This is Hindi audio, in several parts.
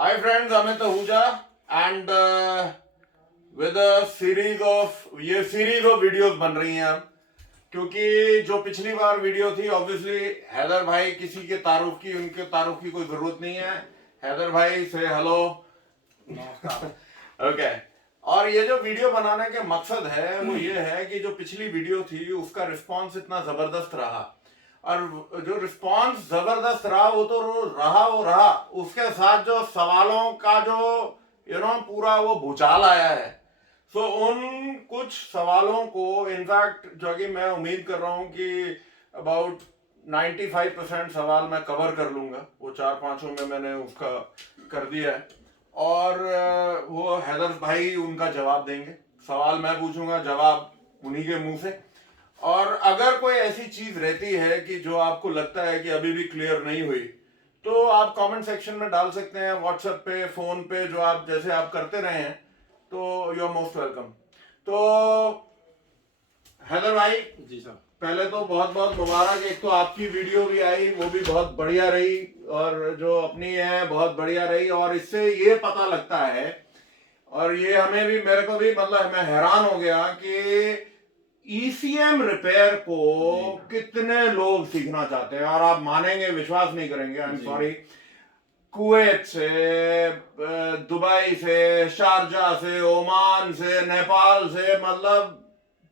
Hi friends, Amit Ahuja and with a series of ये सीरीज ऑफ वीडियोस बन रही हैं अब, क्योंकि जो पिछली बार वीडियो थी ऑब्वियसली हैदर भाई किसी के तारुफ की उनके तारुफ की कोई जरूरत नहीं है। हैदर भाई से हेलो। ओके। और ये जो वीडियो बनाने के मकसद है वो ये है कि जो पिछली वीडियो थी उसका रिस्पांस इतना जबरदस्त रहा, और जो रिस्पांस जबरदस्त रहा वो रहा उसके साथ जो सवालों का जो पूरा वो भूचाल आया है। सो उन कुछ सवालों को इनफैक्ट जो कि मैं उम्मीद कर रहा हूं कि अबाउट 95% सवाल मैं कवर कर लूंगा, वो 4-5 में मैंने उसका कर दिया है। और वो हैदर भाई उनका जवाब देंगे, सवाल मैं पूछूंगा जवाब उन्हीं के मुंह से। और अगर कोई ऐसी चीज रहती है कि जो आपको लगता है कि अभी भी क्लियर नहीं हुई तो आप कमेंट सेक्शन में डाल सकते हैं, व्हाट्सएप पे, फोन पे, जो आप जैसे आप करते रहे हैं, तो यू आर मोस्ट वेलकम। तो हैदर भाई जी सर, पहले तो बहुत बहुत मुबारक। एक तो आपकी वीडियो भी आई, वो भी बहुत बढ़िया रही, और जो अपनी है बहुत बढ़िया रही, और इससे ये पता लगता है, और ये हमें भी, मेरे को भी, मतलब मैं हैरान हो गया कि ईसीएम रिपेयर को कितने लोग सीखना चाहते हैं। और आप मानेंगे, विश्वास नहीं करेंगे, आई एम सॉरी, कुवैत से, दुबई से, शारजा से, ओमान से, नेपाल से, मतलब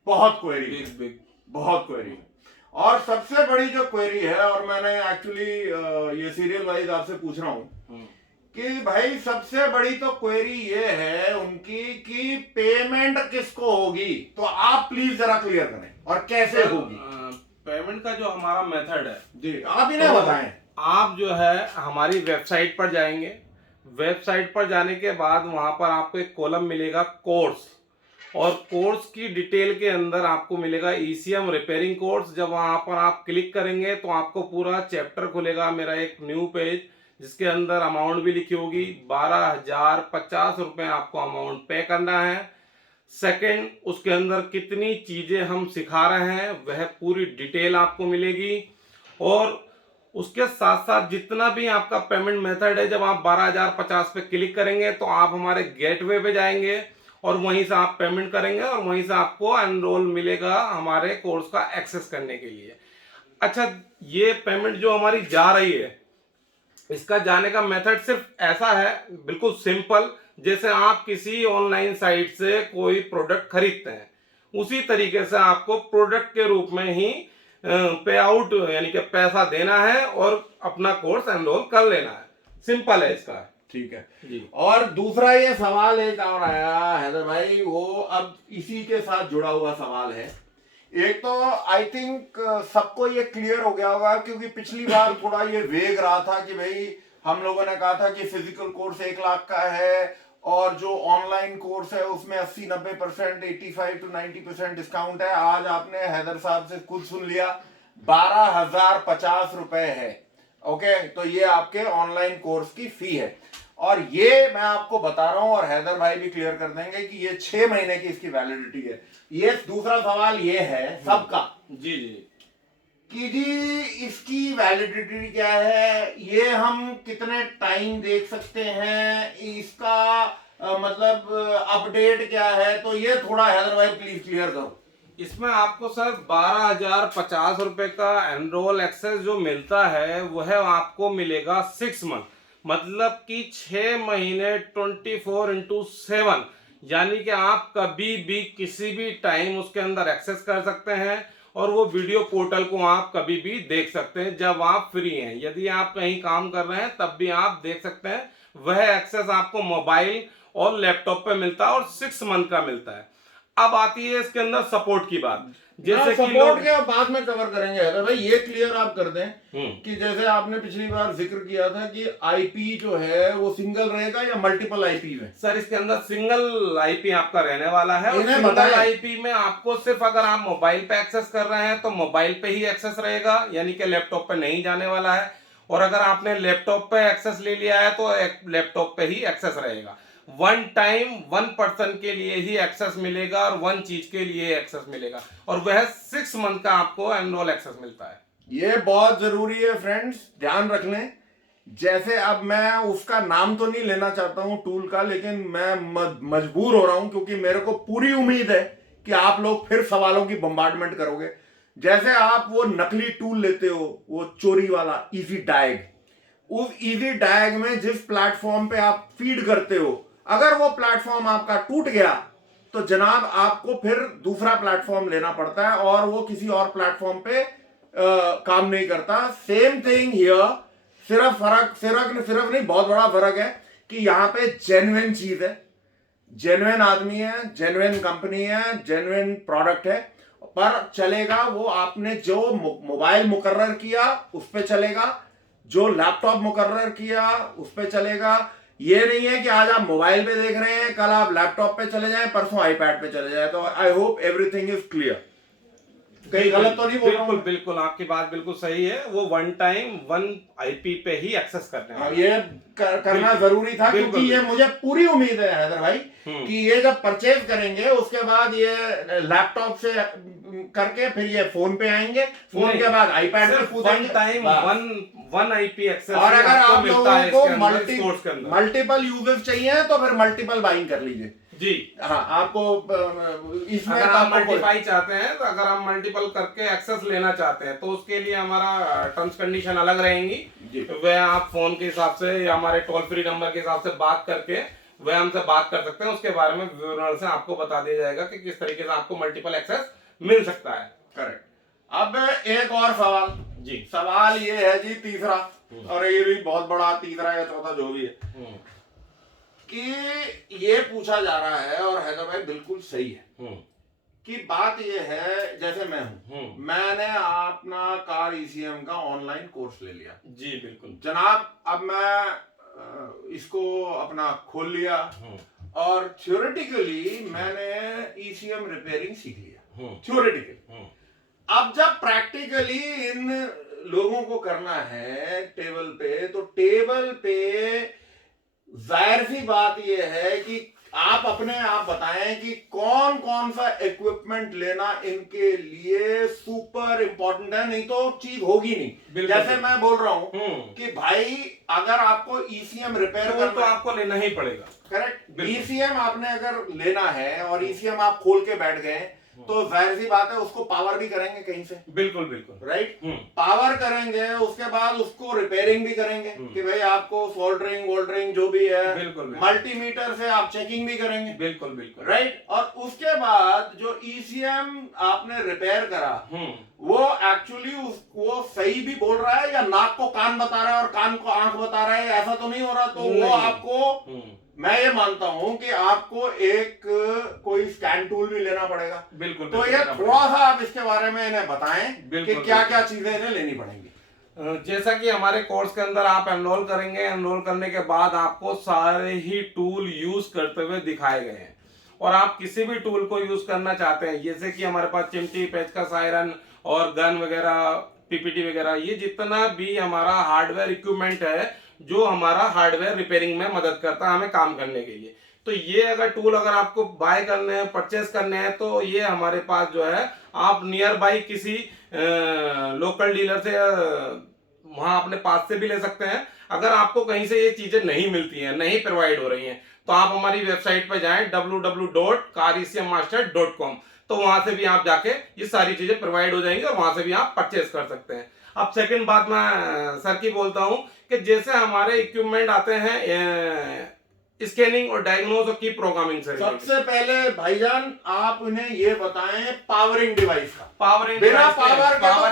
बहुत क्वेरी है, बहुत क्वेरी है। और सबसे बड़ी जो क्वेरी है, और मैंने एक्चुअली ये सीरियल वाइज आपसे पूछ रहा हूं कि भाई सबसे बड़ी तो क्वेरी ये है उनकी कि पेमेंट किसको होगी, तो आप प्लीज जरा क्लियर करें और कैसे होगी। पेमेंट का जो हमारा मेथड है जी आप इन्हें तो बताएं। आप जो है हमारी वेबसाइट पर जाएंगे। वेबसाइट पर जाने के बाद वहां पर आपको एक कॉलम मिलेगा कोर्स, और कोर्स की डिटेल के अंदर आपको मिलेगा ईसीएम रिपेयरिंग कोर्स। जब वहां पर आप क्लिक करेंगे तो आपको पूरा चैप्टर खुलेगा, मेरा एक न्यू पेज, जिसके अंदर अमाउंट भी लिखी होगी। 12,050 रुपये आपको अमाउंट पे करना है। सेकंड, उसके अंदर कितनी चीजें हम सिखा रहे हैं वह पूरी डिटेल आपको मिलेगी। और उसके साथ साथ जितना भी आपका पेमेंट मेथड है, जब आप 12,050 पे क्लिक करेंगे तो आप हमारे गेटवे पे जाएंगे और वहीं से आप पेमेंट करेंगे और वहीं से आपको एनरोल मिलेगा हमारे कोर्स का एक्सेस करने के लिए। अच्छा, ये पेमेंट जो हमारी जा रही है, इसका जाने का मेथड सिर्फ ऐसा है, बिल्कुल सिंपल। जैसे आप किसी ऑनलाइन साइट से कोई प्रोडक्ट खरीदते हैं, उसी तरीके से आपको प्रोडक्ट के रूप में ही पे आउट यानी कि पैसा देना है और अपना कोर्स एनरोल कर लेना है। सिंपल है इसका। ठीक है जी। और दूसरा ये सवाल एक और आया हैदर भाई, वो अब इसी के साथ जुड़ा हुआ सवाल है। एक तो आई थिंक सबको ये क्लियर हो गया होगा, क्योंकि पिछली बार थोड़ा ये वेग रहा था कि भाई हम लोगों ने कहा था कि फिजिकल कोर्स 1 लाख का है, और जो ऑनलाइन कोर्स है उसमें 80-90%, 85-90% डिस्काउंट है। आज आपने हैदर साहब से खुद सुन लिया, 12,050 रुपए है। ओके, तो ये आपके ऑनलाइन कोर्स की फी है, और ये मैं आपको बता रहा हूं, और हैदर भाई भी क्लियर कर देंगे कि ये 6 महीने की इसकी वैलिडिटी है। ये दूसरा सवाल ये है सबका, जी जी, कि जी इसकी वैलिडिटी क्या है, ये हम कितने टाइम देख सकते हैं, इसका मतलब अपडेट क्या है, तो ये थोड़ा हैदर भाई प्लीज क्लियर करो। इसमें आपको सर 12,050 रुपए का एनरोल एक्सेस जो मिलता है वह आपको मिलेगा 6 मंथ, मतलब कि 6 महीने 24/7, यानी कि आप कभी भी किसी भी टाइम उसके अंदर एक्सेस कर सकते हैं और वो वीडियो पोर्टल को आप कभी भी देख सकते हैं जब आप फ्री हैं। यदि आप कहीं काम कर रहे हैं तब भी आप देख सकते हैं। वह एक्सेस आपको मोबाइल और लैपटॉप पे मिलता है और 6 मंथ का मिलता है। अब आती है इसके अंदर सपोर्ट की बात। जैसे कि सपोर्ट के बाद में कवर करेंगे हैदर भाई, ये क्लियर आप कर दें कि जैसे आपने पिछली बार जिक्र किया था कि आईपी जो है वो सिंगल रहेगा या मल्टीपल आईपी में। सर इसके अंदर सिंगल आईपी आपका रहने वाला है, और इन्हें सिंगल बताएं। आईपी में आपको सिर्फ अगर आप मोबाइल पे एक्सेस कर रहे हैं तो मोबाइल पे ही एक्सेस रहेगा, यानी कि लैपटॉप पे नहीं जाने वाला है। और अगर आपने लैपटॉप पे एक्सेस ले लिया है तो लैपटॉप पे ही एक्सेस रहेगा। वन टाइम वन पर्सन के लिए ही एक्सेस मिलेगा और वन चीज के लिए एक्सेस मिलेगा, और वह 6 मंथ का आपको एनुअल एक्सेस मिलता है। ये बहुत जरूरी है फ्रेंड्स, ध्यान रख लें। जैसे अब मैं उसका नाम तो नहीं लेना चाहता हूं टूल का, लेकिन मैं मजबूर हो रहा हूं क्योंकि मेरे को पूरी उम्मीद है कि आप लोग फिर सवालों की बम्बार्डमेंट करोगे। जैसे आप वो नकली टूल लेते हो, वो चोरी वाला इजी डैग, उस इजी डैग में जिस प्लेटफॉर्म पे आप फीड करते हो, अगर वो प्लेटफॉर्म आपका टूट गया तो जनाब आपको फिर दूसरा प्लेटफॉर्म लेना पड़ता है और वो किसी और प्लेटफॉर्म पे काम नहीं करता। सेम थिंग हियर, सिर्फ नहीं, बहुत बड़ा फर्क है कि यहाँ पे जेन्युइन चीज है, जेन्युइन आदमी है, जेन्युइन कंपनी है, जेन्युइन प्रोडक्ट है, पर चलेगा वो आपने जो मोबाइल मुकर्रर किया उस पे चलेगा, जो लैपटॉप मुकर्रर किया उस पे चलेगा। ये नहीं है कि आज आप मोबाइल पे देख रहे हैं, कल आप लैपटॉप पे चले जाएं, परसों आईपैड पे चले जाएं। तो I hope everything is clear. कहीं गलत तो नहीं बोल रहा हूं? बिल्कुल बिल्कुल, आपकी बात बिल्कुल सही है। वो वन टाइम वन आईपी पे ही एक्सेस करने वाला है। ये करना जरूरी था क्योंकि ये मुझे पूरी उम्मीद है हैदर भाई कि ये जब परचेज करेंगे उसके बाद ये लैपटॉप से करके फिर ये फोन पे आएंगे, फोन के बाद आईपैड पे कूदेंगे। Time one IP access. और अगर आप लोगों को के अंदर मल्टीपल यूजर्स चाहिए तो फिर मल्टीपल बाइंग कर लीजिए जी। हाँ, आपको इसमें अगर आप मल्टीपाई चाहते हैं, तो अगर आप मल्टीपल करके एक्सेस लेना चाहते हैं तो उसके लिए हमारा टर्म्स कंडीशन अलग रहेंगी। वह आप फोन के हिसाब से या हमारे टोल फ्री नंबर के हिसाब से बात करके वह हमसे बात कर सकते हैं। उसके बारे में विवरण से आपको बता दिया जाएगा कि किस तरीके से आपको मल्टीपल एक्सेस मिल सकता है। करेक्ट। अब एक और सवाल जी, सवाल ये है जी, तीसरा, और ये भी बहुत बड़ा, तीसरा या चौथा जो भी है, कि ये पूछा जा रहा है, और हैदर भाई बिल्कुल सही है, कि बात ये है, जैसे मैं हूं, मैंने अपना कार ईसीएम का ऑनलाइन कोर्स ले लिया जी बिल्कुल जनाब। अब मैं इसको अपना खोल लिया और थ्योरेटिकली मैंने ईसीएम रिपेयरिंग सीख लिया, थ्योरेटिकली। अब जब प्रैक्टिकली इन लोगों को करना है टेबल पे, तो टेबल पे जाहिर सी बात यह है कि आप अपने आप बताएं कि कौन कौन सा इक्विपमेंट लेना इनके लिए सुपर इंपॉर्टेंट है, नहीं तो चीज होगी नहीं। जैसे मैं बोल रहा हूं कि भाई अगर आपको ईसीएम रिपेयर करना तो आपको लेना ही पड़ेगा। करेक्ट। ईसीएम आपने अगर लेना है और ईसीएम आप खोल के बैठ गए तो जाहिर सी बात है उसको पावर भी करेंगे कहीं से, बिल्कुल बिल्कुल राइट। पावर करेंगे, उसके बाद उसको रिपेयरिंग भी करेंगे कि भाई आपको सोल्डरिंग वोल्डरिंग जो भी है, बिल्कुल मल्टीमीटर से आप चेकिंग भी करेंगे, बिल्कुल बिल्कुल, राइट। और उसके बाद जो ईसीएम आपने रिपेयर करा वो एक्चुअली वो सही भी बोल रहा है या नाक को कान बता रहा है और कान को आंख बता रहा है, ऐसा तो नहीं हो रहा। तो वो आपको, मैं ये मानता हूं कि आपको एक कोई स्कैन टूल भी लेना पड़ेगा। बिल्कुल। तो ये थोड़ा सा आप इसके बारे में इन्हें बताएं कि क्या क्या चीजें इन्हें लेनी पड़ेंगी। जैसा कि हमारे कोर्स के अंदर आप एनरोल करेंगे, एनरोल करने के बाद आपको सारे ही टूल यूज करते हुए दिखाए गए हैं, और आप किसी भी टूल को यूज करना चाहते हैं, जैसे कि हमारे पास चिमटी, पेचकस, आयरन और गन वगैरह, पीपीटी वगैरह, ये जितना भी हमारा हार्डवेयर इक्विपमेंट है जो हमारा हार्डवेयर रिपेयरिंग में मदद करता है हमें काम करने के लिए, तो ये अगर टूल अगर आपको बाय करने हैं, परचेस करने हैं, तो ये हमारे पास जो है आप नियर बाई किसी लोकल डीलर से वहां अपने पास से भी ले सकते हैं। अगर आपको कहीं से ये चीजें नहीं मिलती हैं, नहीं प्रोवाइड हो रही हैं, तो आप हमारी वेबसाइट पर जाएं www.carecmmaster.com, तो वहां से भी आप जाके ये सारी चीजें प्रोवाइड हो जाएंगी और वहां से भी आप परचेस कर सकते हैं। अब सेकंड बात मैं सर की बोलता हूं कि जैसे हमारे इक्विपमेंट आते हैं स्कैनिंग और डायग्नोज और की प्रोग्रामिंग से, सबसे पहले भाईजान आप उन्हें ये बताएं पावरिंग डिवाइस का। पावर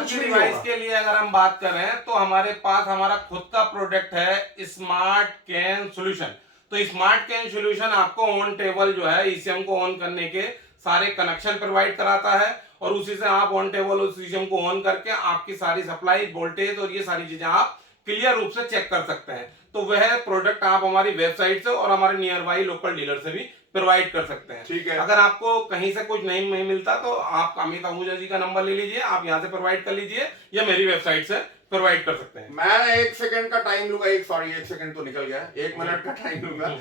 डिवाइस के लिए अगर हम बात करें तो हमारे पास हमारा खुद का प्रोडक्ट है स्मार्ट कैन सॉल्यूशन। तो स्मार्ट कैन सॉल्यूशन आपको ऑन टेबल जो है ईसीएम को ऑन करने के सारे कनेक्शन प्रोवाइड कराता है, और उसी से आप ऑन टेबल उस ईसीएम को ऑन करके आपकी सारी सप्लाई, वोल्टेज और ये सारी चीजें आप क्लियर रूप से चेक कर सकते हैं। तो वह प्रोडक्ट आप हमारी वेबसाइट से और हमारे नियर बाई लोकल डीलर से भी प्रोवाइड कर सकते हैं। ठीक है। अगर आपको कहीं से कुछ नहीं मिलता तो आप अमित आहूजा जी का नंबर ले लीजिए, आप यहाँ से प्रोवाइड कर लीजिए या मेरी वेबसाइट से प्रोवाइड कर सकते हैं। मैं 1 सेकंड का टाइम लूंगा, 1 सेकंड तो निकल गया, 1 मिनट का टाइम लूंगा।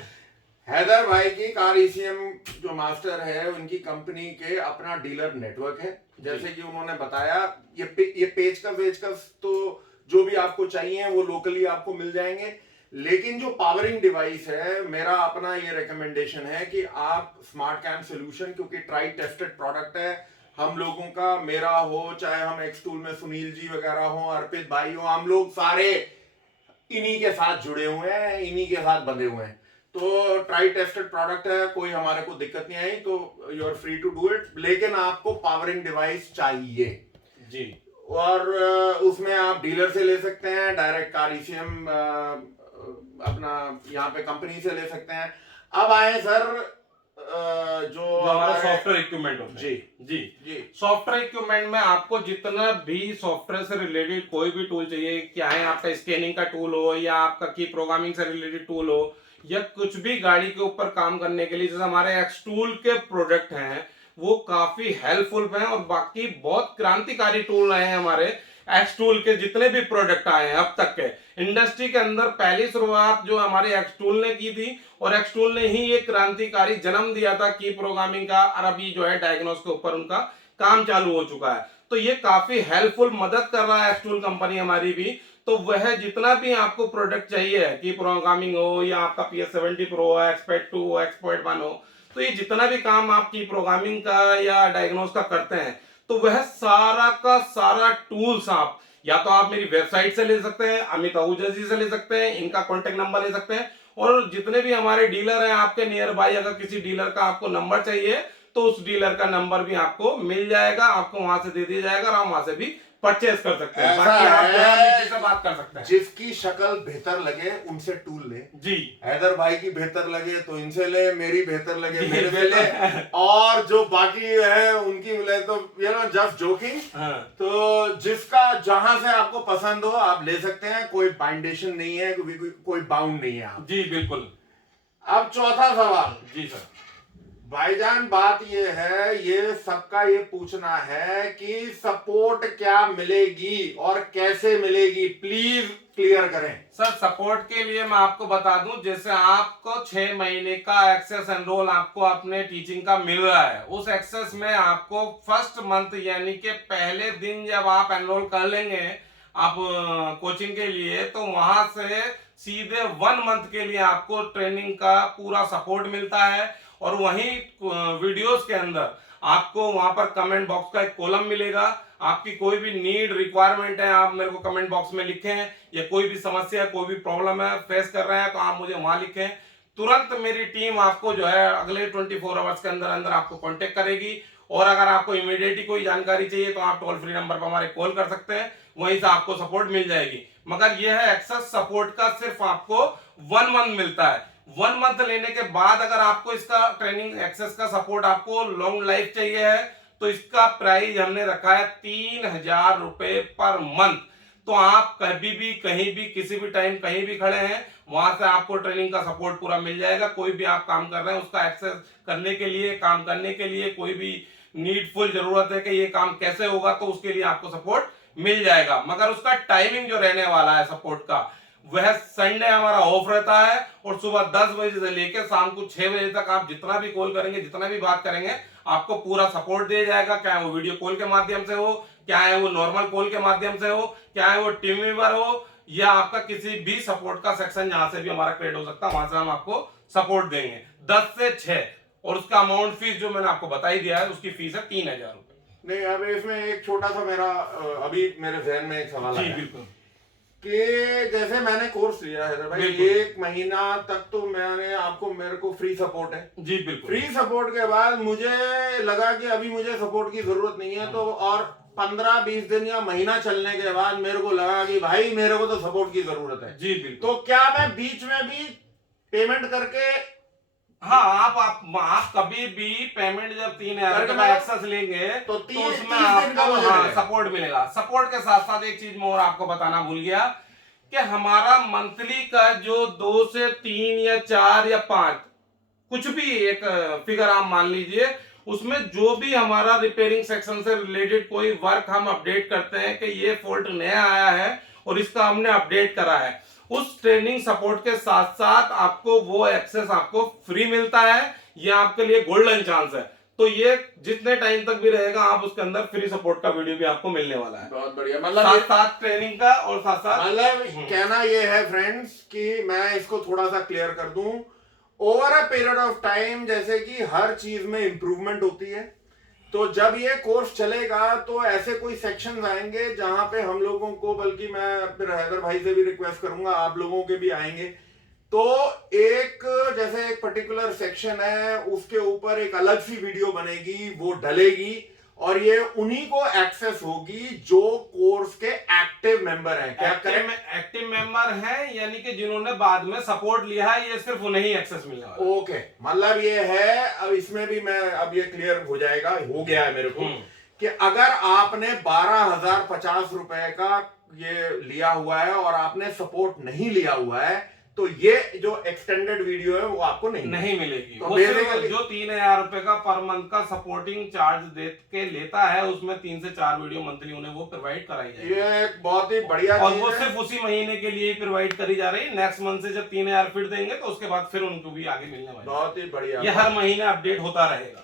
हैदर भाई की कार ईसीएम जो मास्टर है उनकी कंपनी के अपना डीलर नेटवर्क है, जैसे कि उन्होंने बताया। ये पेचकस तो जो भी आपको चाहिए वो लोकली आपको मिल जाएंगे। लेकिन जो पावरिंग डिवाइस है, मेरा अपना ये रिकमेंडेशन है कि आप स्मार्ट कैम सोल्यूशन, क्योंकि ट्राई टेस्टेड प्रोडक्ट है हम लोगों का, मेरा हो चाहे हम एक्सटूल में सुनील जी वगैरह हो, अर्पित भाई हो, हम लोग सारे इन्हीं के साथ जुड़े हुए हैं, इन्हीं के साथ बंधे हुए हैं। तो ट्राई टेस्टेड प्रोडक्ट है, कोई हमारे को दिक्कत नहीं आई, तो you are free to do it. लेकिन आपको पावरिंग डिवाइस चाहिए जी, और उसमें आप डीलर से ले सकते हैं, डायरेक्ट कार ईसीएम अपना यहाँ पे कंपनी से ले सकते हैं। अब आए सर जो हमारा सॉफ्टवेयर इक्विपमेंट होता है। जी जी जी सॉफ्टवेयर इक्विपमेंट में आपको जितना भी सॉफ्टवेयर से रिलेटेड कोई भी टूल चाहिए, चाहे आपका स्कैनिंग का टूल हो या आपका की प्रोग्रामिंग से रिलेटेड टूल हो या कुछ भी गाड़ी के ऊपर काम करने के लिए, जैसे हमारे एक्सटूल के प्रोडक्ट हैं वो काफी हेल्पफुल हैं और बाकी बहुत क्रांतिकारी टूल रहे हैं हमारे एक्सटूल के। जितने भी प्रोडक्ट आए हैं अब तक के इंडस्ट्री के अंदर पहली शुरुआत जो हमारे एक्सटूल ने की थी, और एक्सटूल ने ही एक क्रांतिकारी जन्म दिया था की प्रोग्रामिंग का, और अभी जो है डायग्नोस के ऊपर उनका काम चालू हो चुका है। तो ये काफी हेल्पफुल मदद कर रहा है एक्सटूल कंपनी हमारी भी। तो वह जितना भी आपको प्रोडक्ट चाहिए कि प्रोग्रामिंग हो या आपका PS70 प्रो हो, एक्सपर्ट 2 हो, एक्सपर्ट 1 हो, तो ये जितना भी काम आपकी प्रोग्रामिंग का या डायग्नोस का करते हैं, तो वह सारा का सारा टूल्स आप या तो आप मेरी वेबसाइट से ले सकते हैं, अमित आहूजा जी से ले सकते हैं, इनका कॉन्टेक्ट नंबर ले सकते हैं, और जितने भी हमारे डीलर हैं आपके नियर बाय, अगर किसी डीलर का आपको नंबर चाहिए तो उस डीलर का नंबर भी आपको मिल जाएगा, आपको वहां से दे दिया जाएगा और आप वहां से भी परचेस कर सकते हैं। बाकी आप जो है नीचे से बात कर सकते हैं। जिसकी शक्ल बेहतर लगे उनसे टूल ले जी, हैदर भाई की बेहतर लगे तो इनसे ले, मेरी बेहतर लगे मेरे से ले, और जो बाकी है उनकी ले, तो यू नो जस्ट जोकिंग। तो जिसका जहां से आपको पसंद हो आप ले सकते हैं, कोई बाइंडेशन नहीं है, कोई बाउंड नहीं है आप। जी बिल्कुल। अब चौथा सवाल जी सर। भाईजान, बात ये है, ये सबका ये पूछना है कि सपोर्ट क्या मिलेगी और कैसे मिलेगी, प्लीज क्लियर करें। सर सपोर्ट के लिए मैं आपको बता दूं, जैसे आपको 6 महीने का एक्सेस एनरोल आपको अपने टीचिंग का मिल रहा है, उस एक्सेस में आपको फर्स्ट मंथ यानी कि पहले दिन जब आप एनरोल कर लेंगे आप कोचिंग के लिए, तो वहां से सीधे 1 मंथ के लिए आपको ट्रेनिंग का पूरा सपोर्ट मिलता है। और वहीं वीडियोस के अंदर आपको वहां पर कमेंट बॉक्स का एक कॉलम मिलेगा, आपकी कोई भी नीड रिक्वायरमेंट है आप मेरे को कमेंट बॉक्स में लिखें, या कोई भी समस्या कोई भी प्रॉब्लम है फेस कर रहे हैं तो आप मुझे वहां लिखें, तुरंत मेरी टीम आपको जो है अगले 24 आवर्स के अंदर अंदर आपको कांटेक्ट करेगी। और अगर आपको इमीडिएटली कोई जानकारी चाहिए तो आप टोल फ्री नंबर पर हमारे कॉल कर सकते हैं, वहीं से आपको सपोर्ट मिल जाएगी। मगर यह है एक्सेस सपोर्ट का सिर्फ आपको 1 मंथ मिलता है। 1 मंथ लेने के बाद अगर आपको इसका ट्रेनिंग एक्सेस का सपोर्ट आपको लॉन्ग लाइफ चाहिए है तो इसका प्राइस हमने रखा है 3000 रुपए पर मंथ। तो आप कभी भी कहीं भी किसी भी टाइम कहीं भी खड़े हैं, वहां से आपको ट्रेनिंग का सपोर्ट पूरा मिल जाएगा। कोई भी आप काम कर रहे हैं उसका एक्सेस करने के लिए, काम करने के लिए कोई भी नीडफुल जरूरत है कि ये काम कैसे होगा, तो उसके लिए आपको सपोर्ट मिल जाएगा। मगर उसका टाइमिंग जो रहने वाला है सपोर्ट का, वह संडे हमारा ऑफ रहता है और सुबह 10 बजे से लेकर शाम को 6 बजे तक आप जितना भी कॉल करेंगे, जितना भी बात करेंगे, आपको पूरा सपोर्ट दिया जाएगा। क्या वो वीडियो कॉल के माध्यम से हो, क्या है वो नॉर्मल कॉल के माध्यम से हो, क्या है वो टीम वीवर हो, या आपका किसी भी सपोर्ट का सेक्शन जहां से भी हमारा क्रिएट हो सकता है वहां से हम आपको सपोर्ट देंगे 10 से 6। और उसका अमाउंट फीस जो मैंने आपको बता ही दिया है, उसकी फीस है 3000 रुपए। नहीं, अब इसमें एक छोटा सा मेरा अभी मेरे जहन में एक सवाल जी है बिल्कुल। कि जैसे मैंने कोर्स लिया है भाई, बिल्कुल। 1 महीना तक तो मेरे को फ्री सपोर्ट है। जी बिल्कुल। फ्री सपोर्ट के बाद मुझे लगा कि अभी मुझे सपोर्ट की जरूरत नहीं है, तो और 15-20 दिन या महीना चलने के बाद मेरे को लगा कि भाई मेरे को तो सपोर्ट की जरूरत है। जी बिल्कुल। तो क्या मैं बीच में भी पेमेंट करके, हाँ, आप कभी भी पेमेंट जब 3000 का एक्सेस लेंगे तो उसमें आपको सपोर्ट मिलेगा। सपोर्ट के साथ साथ एक चीज मैं और आपको बताना भूल गया कि हमारा मंथली का जो 2 से 3 या 4 या 5 कुछ भी एक फिगर आप मान लीजिए, उसमें जो भी हमारा रिपेयरिंग सेक्शन से रिलेटेड कोई वर्क हम अपडेट करते हैं कि ये फॉल्ट नया आया है और इसका हमने अपडेट करा है, उस ट्रेनिंग सपोर्ट के साथ साथ आपको वो एक्सेस आपको फ्री मिलता है। ये आपके लिए गोल्डन चांस है। तो ये जितने टाइम तक भी रहेगा आप उसके अंदर फ्री सपोर्ट का वीडियो भी आपको मिलने वाला है। बहुत बढ़िया। मतलब साथ साथ ट्रेनिंग का और साथ साथ मतलब कहना ये है फ्रेंड्स कि मैं इसको थोड़ा सा क्लियर कर दूं, over a period of time जैसे कि हर चीज में इंप्रूवमेंट होती है, तो जब ये कोर्स चलेगा तो ऐसे कोई सेक्शंस आएंगे जहां पे हम लोगों को, बल्कि मैं फिर हैदर भाई से भी रिक्वेस्ट करूंगा, आप लोगों के भी आएंगे, तो एक जैसे एक पर्टिकुलर सेक्शन है उसके ऊपर एक अलग सी वीडियो बनेगी, वो डलेगी और ये उन्हीं को एक्सेस होगी जो कोर्स के एक्टिव मेंबर हैं। क्या एक्टिव मेंबर हैं, यानी कि जिन्होंने बाद में सपोर्ट लिया है, ये सिर्फ उन्हें ही एक्सेस मिलने वाला है। ओके, मतलब ये है, अब इसमें भी मैं, अब ये क्लियर हो जाएगा, हो गया है मेरे को, कि अगर आपने 12,050 रुपए का ये लिया हुआ है और आपने सपोर्ट नहीं लिया हुआ है, तो ये जो एक्सटेंडेड वीडियो है वो आपको नहीं मिलेगी। तो वो सिर्फ जो 3,000 रुपए का पर मंथ का सपोर्टिंग चार्ज दे के लेता है, उसमें 3 से 4 वीडियो मंथली उन्हें वो प्रोवाइड कराई जाएगी। ये एक बहुत ही बढ़िया और चीज वो है। सिर्फ उसी महीने के लिए प्रोवाइड करी जा रही है। नेक्स्ट मंथ से जब 3,000 फिर देंगे तो उसके बाद फिर उनको भी आगे मिलने वाला है। बहुत ही बढ़िया। ये हर महीने अपडेट होता रहेगा।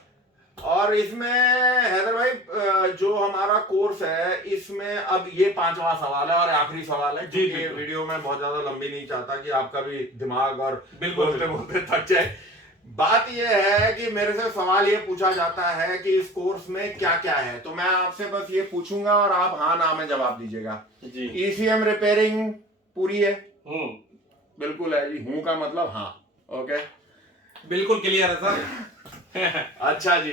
और इसमें हैदर भाई जो हमारा कोर्स है, इसमें अब ये 5वां सवाल है और आखिरी सवाल है, जी, क्योंकि वीडियो में बहुत ज्यादा लंबी नहीं चाहता कि आपका भी दिमाग और बोलते बोलते थक जाए। बात ये है कि मेरे से सवाल ये पूछा जाता है कि इस कोर्स में क्या क्या है, तो मैं आपसे बस ये पूछूंगा और आप हाँ ना में जवाब दीजिएगा। जी। ECM रिपेयरिंग पूरी है? बिल्कुल है जी। हूं का मतलब हाँ। ओके, बिल्कुल क्लियर है सर। अच्छा जी।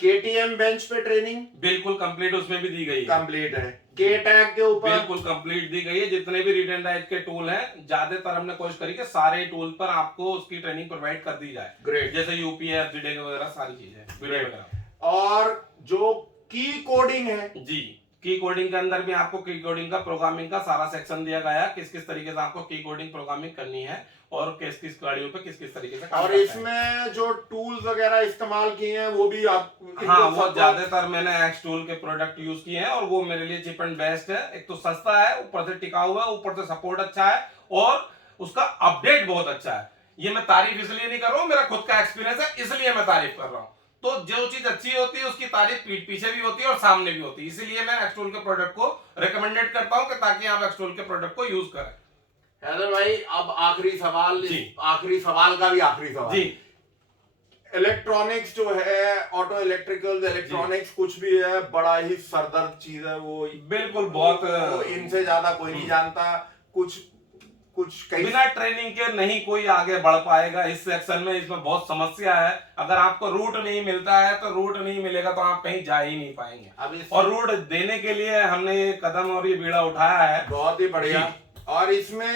KTM बेंच पे ट्रेनिंग बिल्कुल कंप्लीट उसमें भी दी गई है। कंप्लीट है। K-टैग के ऊपर बिल्कुल कंप्लीट दी गई है। जितने भी रीड एंड राइट के टूल हैं, ज्यादातर हमने कोशिश करी कि सारे टूल पर आपको उसकी ट्रेनिंग प्रोवाइड कर दी जाए। ग्रेट। जैसे UPF, GDEC वगैरह सारी चीजें वीडियो वगैरह। और जो की कोडिंग है जी, की कोडिंग के अंदर भी आपको की कोडिंग का, प्रोग्रामिंग का सारा सेक्शन दिया गया है, किस किस तरीके से आपको की कोडिंग प्रोग्रामिंग करनी है और किस किस गाड़ियों पे किस किस तरीके से काम और करना है। इसमें जो टूल्स वगैरह इस्तेमाल किए हैं वो भी आप हाँ, वो ज्यादातर मैंने एक्स टूल के प्रोडक्ट यूज किए हैं और वो मेरे लिए चीप एंड बेस्ट है। एक तो सस्ता है, ऊपर से टिकाऊ है, ऊपर से सपोर्ट अच्छा है और उसका अपडेट बहुत अच्छा है। ये मैं तारीफ इसलिए नहीं कर रहा हूँ, मेरा खुद का एक्सपीरियंस है इसलिए मैं तारीफ कर रहा हूँ। तो जो चीज अच्छी होती है उसकी तारीफ पीठ पीछे भी होती है और सामने भी होती है, इसीलिए मैं एक्सटोल के प्रोडक्ट को रिकमेंडेड करता हूं कि ताकि आप एक्सटोल के प्रोडक्ट को यूज करें। हैदर भाई, अब आखिरी सवाल जी। आखिरी सवाल का भी आखिरी सवाल जी। इलेक्ट्रॉनिक्स जो है, ऑटो इलेक्ट्रिकल इलेक्ट्रॉनिक्स कुछ भी है, बड़ा ही सरदर्द चीज है वो। बिल्कुल, बहुत इनसे ज्यादा कोई नहीं जानता। कुछ बिना ट्रेनिंग के नहीं कोई आगे बढ़ पाएगा इस सेक्शन में। इसमें बहुत समस्या है। अगर आपको रूट नहीं मिलता है तो रूट नहीं मिलेगा तो आप कहीं जा ही नहीं पाएंगे। और रूट देने के लिए हमने ये कदम और ये बीड़ा उठाया है। बहुत ही बढ़िया। और इसमें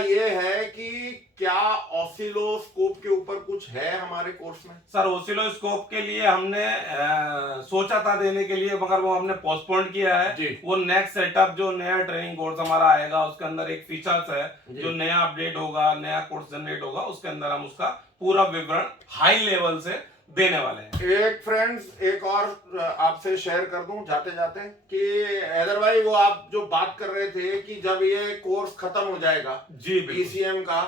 ये है कि क्या ऑसिलोस्कोप के ऊपर कुछ है हमारे कोर्स में? सर, ऑसिलोस्कोप के लिए हमने सोचा था देने के लिए, मगर वो हमने पोस्टपोन किया है। वो नेक्स्ट सेटअप जो नया ट्रेनिंग कोर्स हमारा आएगा उसके अंदर एक फीचर्स है जो नया अपडेट होगा, नया कोर्स जनरेट होगा, उसके अंदर हम उसका पूरा विवरण हाई लेवल से देने वाले हैं। एक फ्रेंड्स, एक और आपसे शेयर कर दूं जाते जाते कि हैदर भाई, वो आप जो बात कर रहे थे कि जब ये कोर्स खत्म हो जाएगा जी ECM का,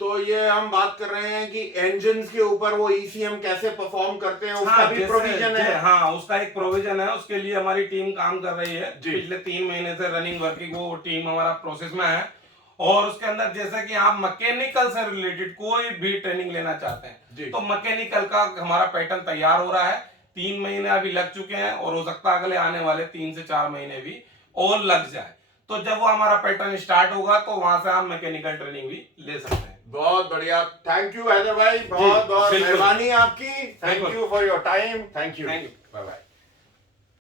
तो ये हम बात कर रहे हैं कि इंजन्स के ऊपर वो ECM कैसे परफॉर्म करते हैं, उसका भी प्रोविजन है। हाँ, उसका एक प्रोविजन है। उसके लिए हमारी टीम काम कर रही है। पिछले 3 महीने से रनिंग वर्किंग वो टीम हमारा प्रोसेस में है। और उसके अंदर जैसे कि आप मैकेनिकल से रिलेटेड कोई भी ट्रेनिंग लेना चाहते हैं तो मैकेनिकल का हमारा पैटर्न तैयार हो रहा है। 3 महीने अभी लग चुके हैं और हो सकता है अगले आने वाले 3 से 4 महीने भी और लग जाए। तो जब वो हमारा पैटर्न स्टार्ट होगा तो वहां से हम मैकेनिकल ट्रेनिंग भी ले सकते हैं। बहुत बढ़िया। थैंक यू हैदर भाई, बहुत बहुत मेहरबानी आपकी। Thank you for your time. Thank you. Bye bye.